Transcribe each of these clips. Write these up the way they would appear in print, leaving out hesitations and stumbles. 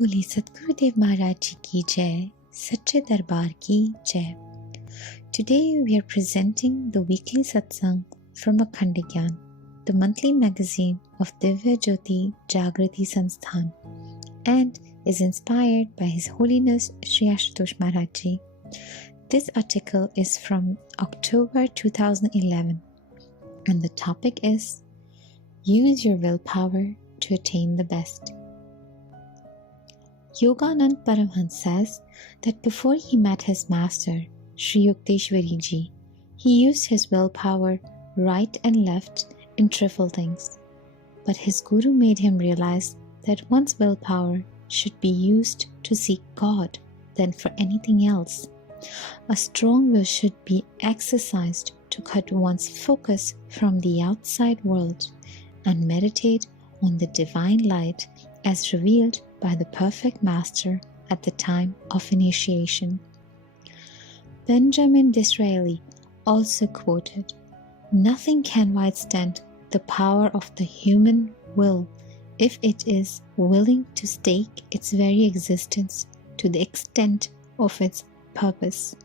बोली सतगुरुदेव महाराज जी की जय, सच्चे दरबार की जय. Today we are presenting the weekly Satsang from Akhand Gyan, the monthly magazine of Divya Jyoti Jagrati Sansthan, and is inspired by His Holiness Shri Ashutosh Maharaj ji. This article is from October 2011, and the topic is Use your willpower to attain the best. Yoganand Paramhans says that before he met his master, Sri Yukteswari ji, he used his willpower right and left in trivial things. But his guru made him realize that one's willpower should be used to seek God than for anything else. A strong will should be exercised to cut one's focus from the outside world and meditate on the divine light as revealed by the perfect master at the time of initiation. Benjamin Disraeli also quoted, "Nothing can withstand the power of the human will if it is willing to stake its very existence to the extent of its purpose."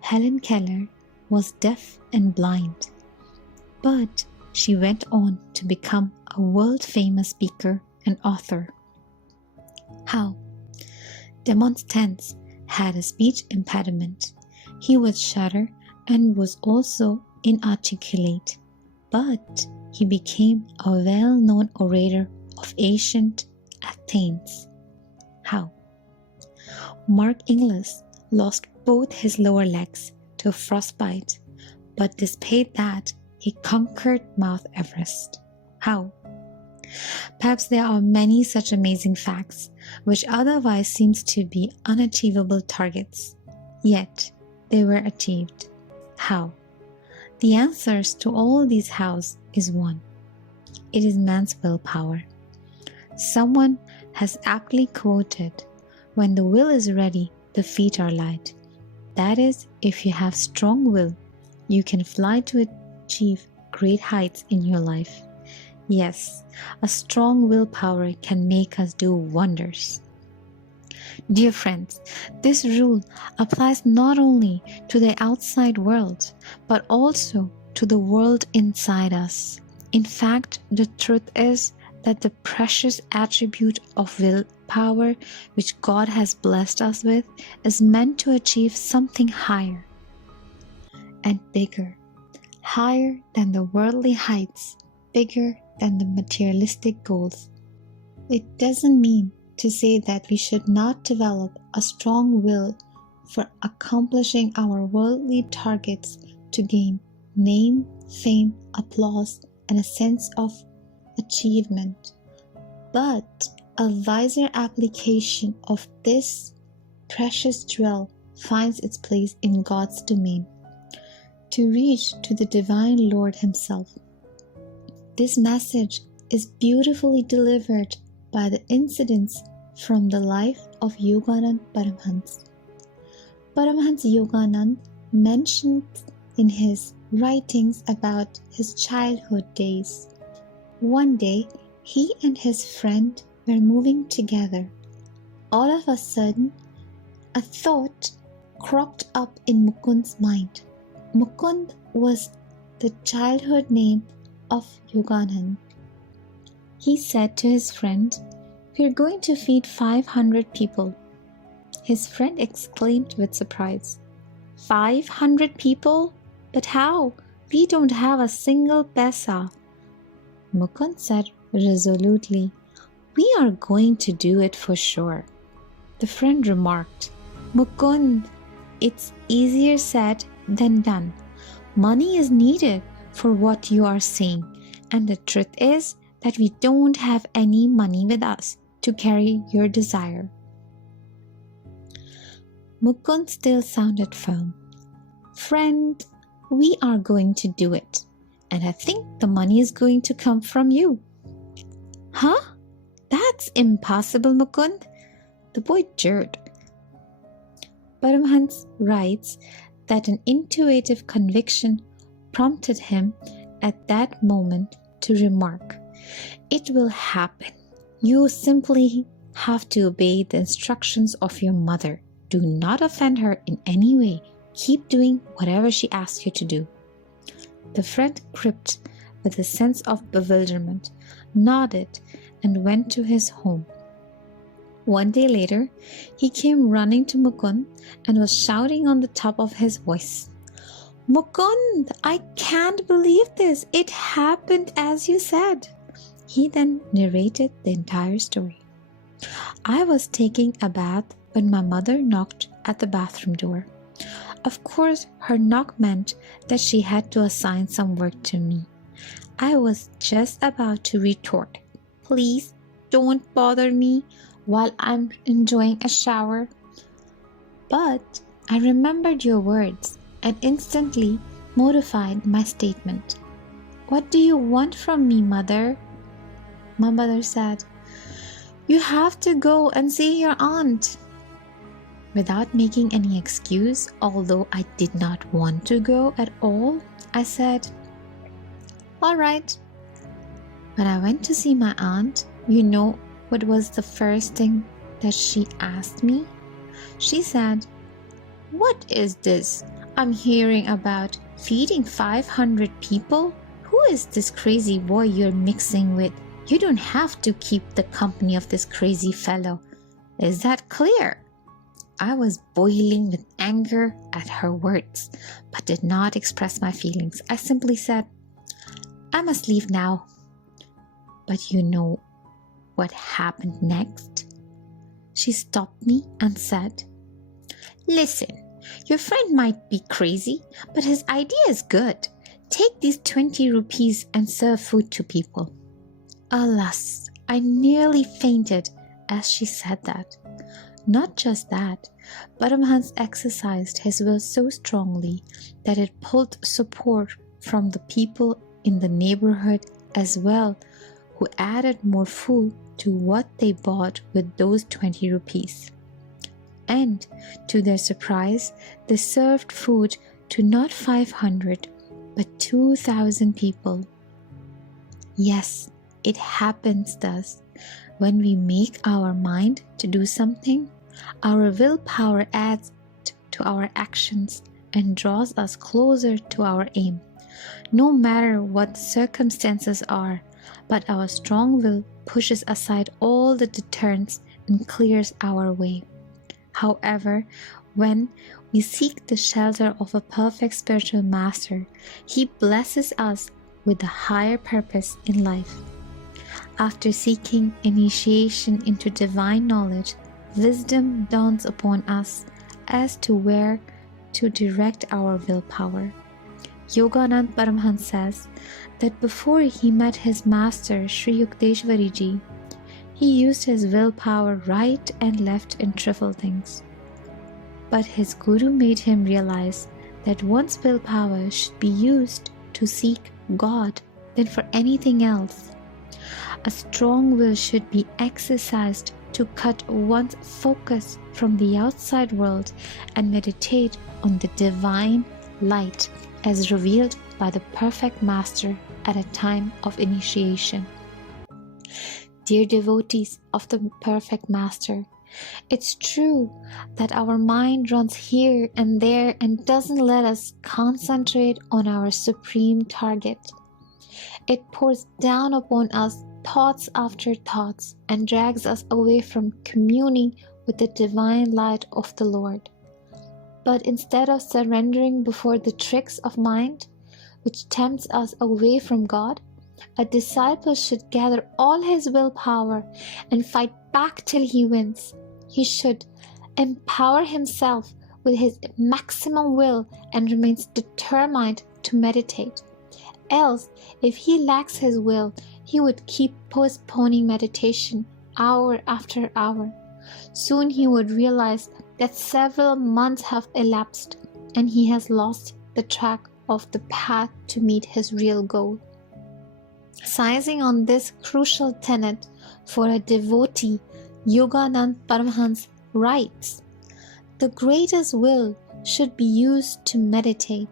Helen Keller was deaf and blind, but she went on to become a world-famous speaker and author. How? Demosthenes had a speech impediment. He would stutter and was also inarticulate, but he became a well-known orator of ancient Athens. How? Mark Inglis lost both his lower legs to frostbite, but despite that, he conquered Mount Everest. How? Perhaps there are many such amazing facts which otherwise seems to be unachievable targets, yet they were achieved. How? The answers to all these hows is one. It is man's willpower. Someone has aptly quoted, "When the will is ready, the feet are light." That is, if you have strong will, you can fly to achieve great heights in your life. Yes, a strong willpower can make us do wonders. Dear friends, this rule applies not only to the outside world, but also to the world inside us. In fact, the truth is that the precious attribute of willpower which God has blessed us with is meant to achieve something higher and bigger, higher than the worldly heights, bigger than the materialistic goals. It doesn't mean to say that we should not develop a strong will for accomplishing our worldly targets to gain name, fame, applause, and a sense of achievement. But a wiser application of this precious jewel finds its place in God's domain, to reach to the Divine Lord Himself. This message is beautifully delivered by the incidents from the life of Yoganand Paramhans. Paramhans Yoganand mentioned in his writings about his childhood days. One day, he and his friend were moving together. All of a sudden, a thought cropped up in Mukund's mind. Mukund was the childhood name of Yoganand. He said to his friend, "We are going to feed 500 people." His friend exclaimed with surprise, 500 people? But how? We don't have a single paisa. Mukund said resolutely, "We are going to do it for sure." The friend remarked, "Mukund, it's easier said than done. Money is needed for what you are saying, and the truth is that we don't have any money with us to carry your desire." Mukund still sounded firm. "Friend, we are going to do it, and I think the money is going to come from you." "Huh? That's impossible, Mukund." The boy jeered. Paramhans writes that an intuitive conviction prompted him at that moment to remark, "It will happen. You simply have to obey the instructions of your mother. Do not offend her in any way. Keep doing whatever she asks you to do." The friend, gripped with a sense of bewilderment, nodded and went to his home. One day later, he came running to Mukund and was shouting on the top of his voice, "Mukund, I can't believe this. It happened as you said." He then narrated the entire story. "I was taking a bath when my mother knocked at the bathroom door. Of course, her knock meant that she had to assign some work to me. I was just about to retort, 'Please don't bother me while I'm enjoying a shower.' But I remembered your words and instantly modified my statement. 'What do you want from me, mother?' My mother said, 'You have to go and see your aunt.' Without making any excuse, although I did not want to go at all, I said, 'All right.' When I went to see my aunt, you know what was the first thing that she asked me? She said, 'What is this I'm hearing about feeding 500 people? Who is this crazy boy you're mixing with? You don't have to keep the company of this crazy fellow. Is that clear?' I was boiling with anger at her words, but did not express my feelings. I simply said, 'I must leave now.' But you know what happened next? She stopped me and said, 'Listen, your friend might be crazy, but his idea is good. Take these 20 rupees and serve food to people.' Alas, I nearly fainted as she said that. Not just that, Paramhans exercised his will so strongly that it pulled support from the people in the neighborhood as well, who added more food to what they bought with those 20 rupees. And to their surprise, they served food to not 500 but 2,000 people. Yes, it happens thus. When we make our mind to do something, our willpower adds to our actions and draws us closer to our aim, no matter what the circumstances are. But our strong will pushes aside all the deterrents and clears our way. However, when we seek the shelter of a perfect spiritual master, he blesses us with a higher purpose in life. After seeking initiation into divine knowledge, wisdom dawns upon us as to where to direct our willpower. Yoganand Paramhans says that before he met his master Sri Yukteswari Ji, he used his willpower right and left in trivial things. But his guru made him realize that one's willpower should be used to seek God than for anything else. A strong will should be exercised to cut one's focus from the outside world and meditate on the divine light as revealed by the perfect master at a time of initiation. Dear devotees of the perfect master, it's true that our mind runs here and there and doesn't let us concentrate on our supreme target. It pours down upon us thoughts after thoughts and drags us away from communing with the divine light of the Lord. But instead of surrendering before the tricks of mind, which tempts us away from God, a disciple should gather all his willpower and fight back till he wins. He should empower himself with his maximum will and remains determined to meditate. Else, if he lacks his will, he would keep postponing meditation hour after hour. Soon he would realize that several months have elapsed and he has lost the track of the path to meet his real goal. Seizing on this crucial tenet for a devotee, Yoganand Paramhans writes, "The greatest will should be used to meditate.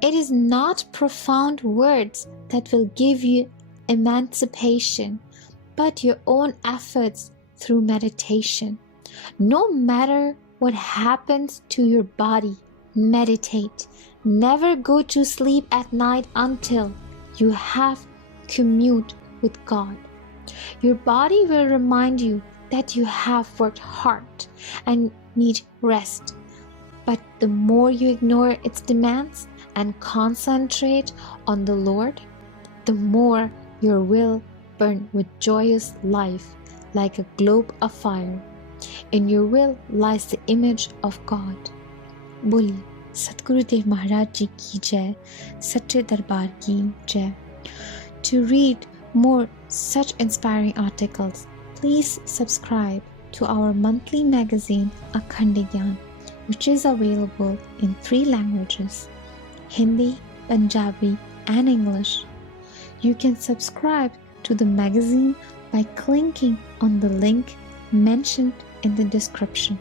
It is not profound words that will give you emancipation, but your own efforts through meditation. No matter what happens to your body, meditate. Never go to sleep at night until you have commune with God. Your body will remind you that you have worked hard and need rest. But the more you ignore its demands and concentrate on the Lord, the more your will burn with joyous life like a globe of fire. In your will lies the image of God. Boli Satgurudev Maharaj Ji ki jai, Sache Darbar ki jai. To read more such inspiring articles, please subscribe to our monthly magazine Akhand Gyan, which is available in 3 languages: Hindi, Punjabi, and English. You can subscribe to the magazine by clicking on the link mentioned in the description.